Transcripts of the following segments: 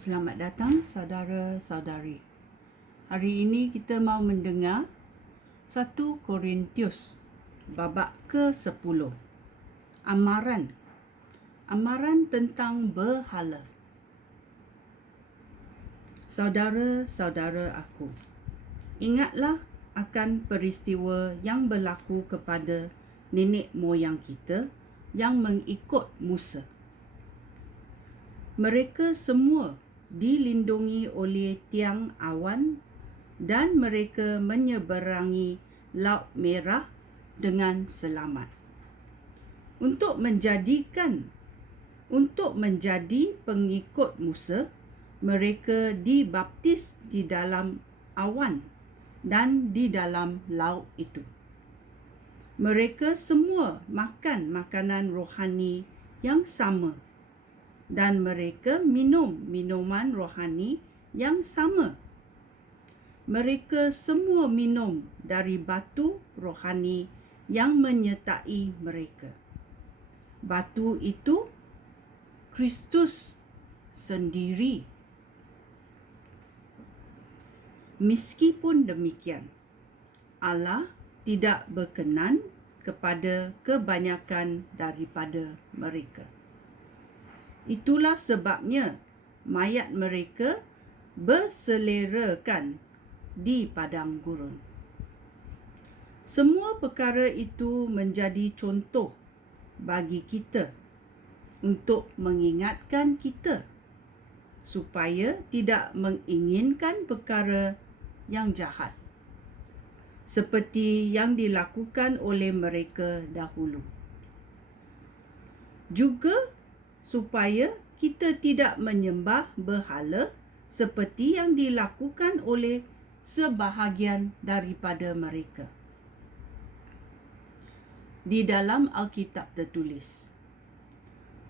Selamat datang saudara-saudari. Hari ini kita mau mendengar 1 Korintius babak ke-10. Amaran. Amaran tentang berhala. Saudara-saudara aku, ingatlah akan peristiwa yang berlaku kepada nenek moyang kita yang mengikut Musa. Mereka semua dilindungi oleh tiang awan dan mereka menyeberangi Laut Merah dengan selamat. Untuk menjadi pengikut Musa, mereka dibaptis di dalam awan dan di dalam laut itu. Mereka semua makan makanan rohani yang sama dan mereka minum minuman rohani yang sama. Mereka semua minum dari batu rohani yang menyertai mereka. Batu itu Kristus sendiri. Meskipun demikian, Allah tidak berkenan kepada kebanyakan daripada mereka. Itulah sebabnya mayat mereka berselerakan di padang gurun. Semua perkara itu menjadi contoh bagi kita untuk mengingatkan kita supaya tidak menginginkan perkara yang jahat seperti yang dilakukan oleh mereka dahulu. Juga supaya kita tidak menyembah berhala seperti yang dilakukan oleh sebahagian daripada mereka. Di dalam Alkitab tertulis,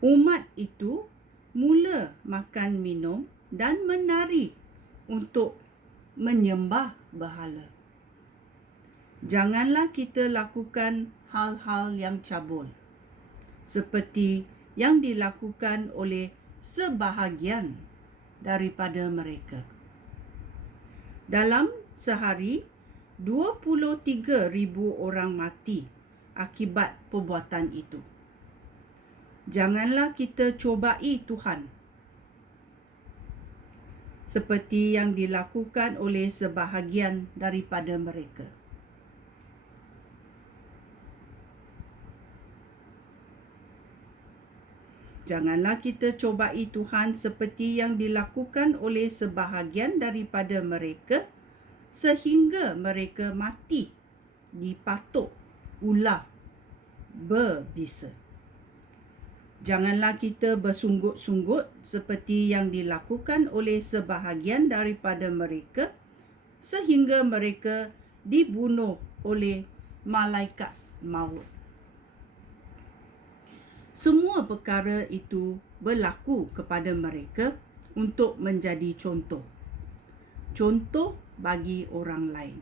umat itu mula makan minum dan menari untuk menyembah berhala. Janganlah kita lakukan hal-hal yang cabul seperti yang dilakukan oleh sebahagian daripada mereka. Dalam sehari, 23,000 orang mati akibat perbuatan itu. Janganlah kita cobai Tuhan seperti yang dilakukan oleh sebahagian daripada mereka. Janganlah kita cobai Tuhan seperti yang dilakukan oleh sebahagian daripada mereka sehingga mereka mati dipatuk ular berbisa. Janganlah kita bersunggut-sunggut seperti yang dilakukan oleh sebahagian daripada mereka sehingga mereka dibunuh oleh malaikat maut. Semua perkara itu berlaku kepada mereka untuk menjadi contoh bagi orang lain.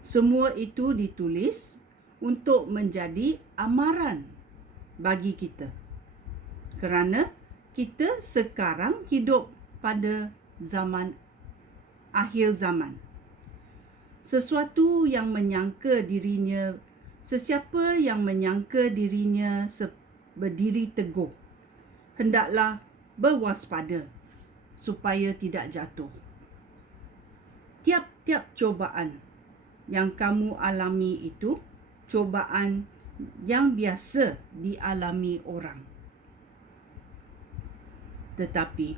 Semua itu ditulis untuk menjadi amaran bagi kita, kerana kita sekarang hidup pada zaman akhir zaman. Sesiapa yang menyangka dirinya berdiri teguh, hendaklah berwaspada supaya tidak jatuh. Tiap-tiap cobaan yang kamu alami itu cobaan yang biasa dialami orang. Tetapi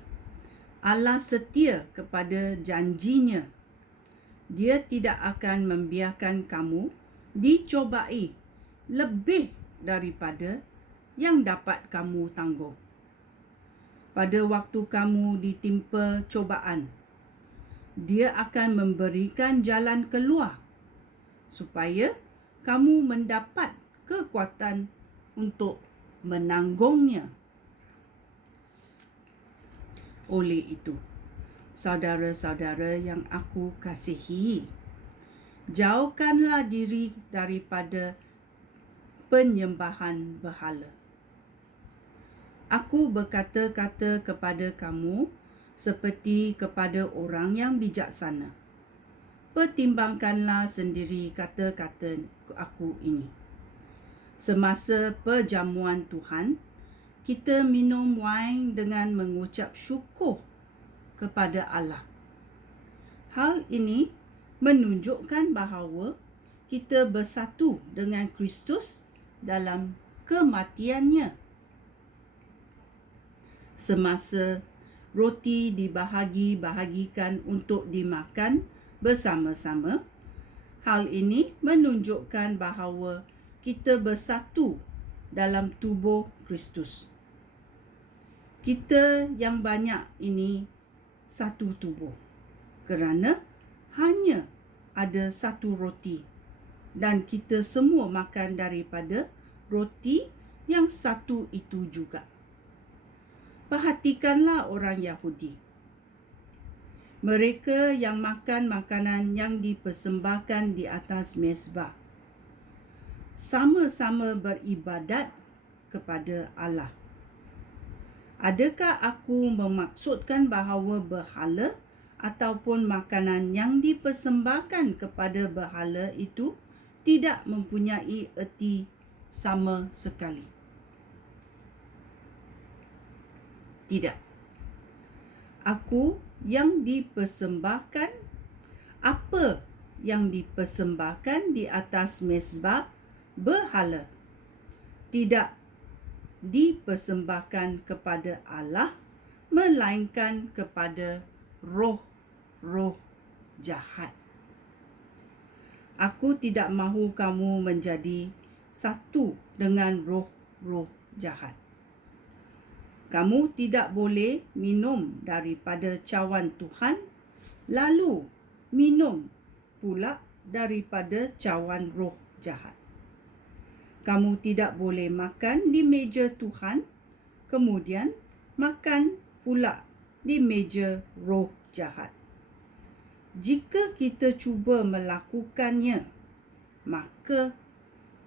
Allah setia kepada janjinya. Dia tidak akan membiarkan kamu dicobai lebih daripada yang dapat kamu tanggung. Pada waktu kamu ditimpa cobaan, Dia akan memberikan jalan keluar supaya kamu mendapat kekuatan untuk menanggungnya. Oleh itu, saudara-saudara yang aku kasihi, jauhkanlah diri daripada penyembahan berhala. Aku berkata-kata kepada kamu seperti kepada orang yang bijaksana. Pertimbangkanlah sendiri kata-kata aku ini. Semasa perjamuan Tuhan, kita minum wain dengan mengucap syukur kepada Allah. Hal ini menunjukkan bahawa kita bersatu dengan Kristus dalam kematiannya. Semasa roti dibahagi-bahagikan untuk dimakan bersama-sama, hal ini menunjukkan bahawa kita bersatu dalam tubuh Kristus. Kita yang banyak ini satu tubuh kerana hanya ada satu roti dan kita semua makan daripada roti yang satu itu juga. Perhatikanlah orang Yahudi. Mereka yang makan makanan yang dipersembahkan di atas mezbah sama-sama beribadat kepada Allah. Adakah aku memaksudkan bahawa berhala ataupun makanan yang dipersembahkan kepada berhala itu tidak mempunyai erti sama sekali? Tidak. Aku yang dipersembahkan, apa yang dipersembahkan di atas mezbah berhala tidak dipersembahkan kepada Allah, melainkan kepada roh-roh jahat. Aku tidak mahu kamu menjadi satu dengan roh-roh jahat. Kamu tidak boleh minum daripada cawan Tuhan, lalu minum pula daripada cawan roh jahat. Kamu tidak boleh makan di meja Tuhan, kemudian makan pula di meja roh jahat. Jika kita cuba melakukannya, maka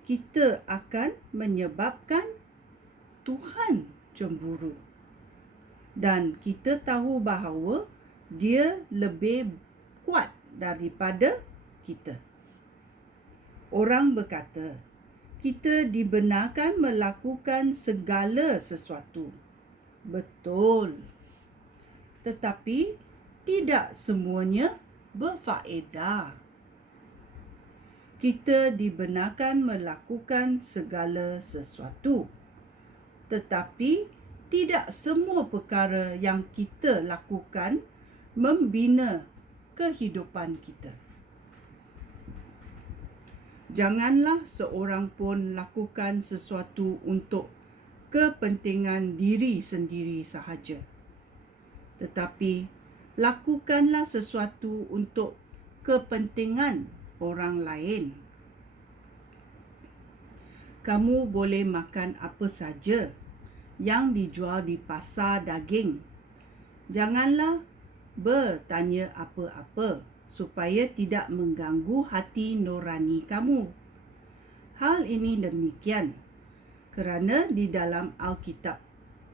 kita akan menyebabkan Tuhan cemburu. Dan kita tahu bahawa dia lebih kuat daripada kita. Orang berkata, kita dibenarkan melakukan segala sesuatu. Betul. Tetapi tidak semuanya berfaedah. Kita dibenarkan melakukan segala sesuatu. Tetapi tidak semua perkara yang kita lakukan membina kehidupan kita. Janganlah seorang pun lakukan sesuatu untuk kepentingan diri sendiri sahaja. Tetapi lakukanlah sesuatu untuk kepentingan orang lain. Kamu boleh makan apa saja yang dijual di pasar daging. Janganlah bertanya apa-apa supaya tidak mengganggu hati nurani kamu. Hal ini demikian kerana di dalam Alkitab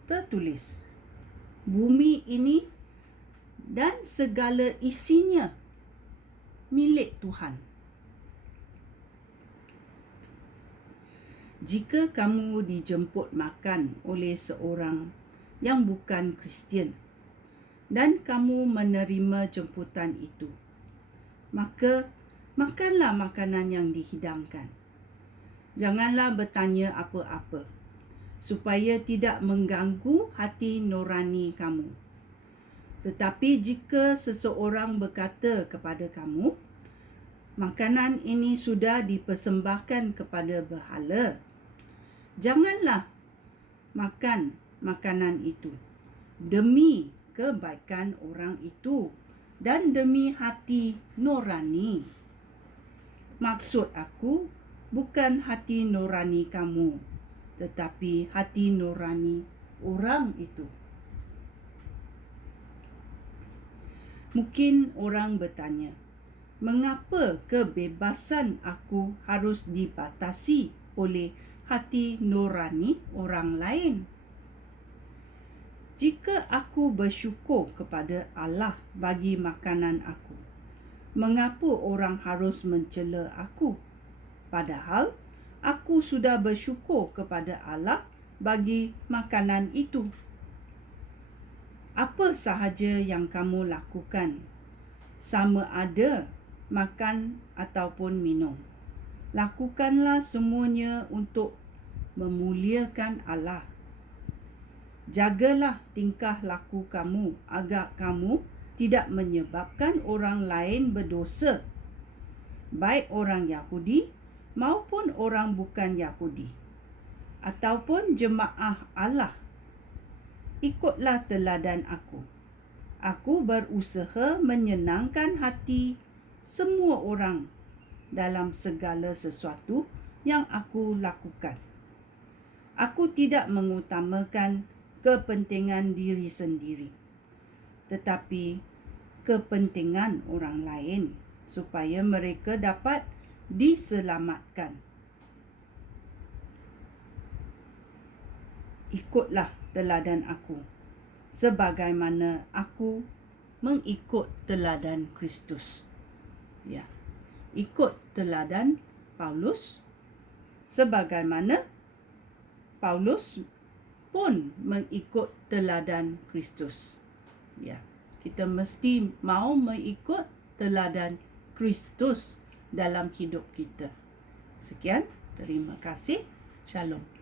tertulis, bumi ini dan segala isinya milik Tuhan. Jika kamu dijemput makan oleh seorang yang bukan Kristian dan kamu menerima jemputan itu, maka makanlah makanan yang dihidangkan. Janganlah bertanya apa-apa, supaya tidak mengganggu hati nurani kamu. Tetapi jika seseorang berkata kepada kamu, makanan ini sudah dipersembahkan kepada berhala, janganlah makan makanan itu demi kebaikan orang itu dan demi hati nurani. Maksud aku bukan hati nurani kamu, tetapi hati nurani orang itu. Mungkin orang bertanya, mengapa kebebasan aku harus dibatasi oleh hati nurani orang lain? Jika aku bersyukur kepada Allah bagi makanan aku, mengapa orang harus mencela aku? Padahal aku sudah bersyukur kepada Allah bagi makanan itu. Apa sahaja yang kamu lakukan, sama ada makan ataupun minum, lakukanlah semuanya untuk memuliakan Allah. Jagalah tingkah laku kamu agar kamu tidak menyebabkan orang lain berdosa, baik orang Yahudi maupun orang bukan Yahudi, ataupun jemaah Allah. Ikutlah teladan aku. Aku berusaha menyenangkan hati semua orang dalam segala sesuatu yang aku lakukan. Aku tidak mengutamakan kepentingan diri sendiri, tetapi kepentingan orang lain supaya mereka dapat diselamatkan. Ikutlah teladan aku, sebagaimana aku mengikut teladan Kristus. Ya, ikut teladan Paulus, sebagaimana Paulus pun mengikut teladan Kristus. Ya, kita mesti mau mengikut teladan Kristus dalam hidup kita. Sekian, terima kasih. Shalom.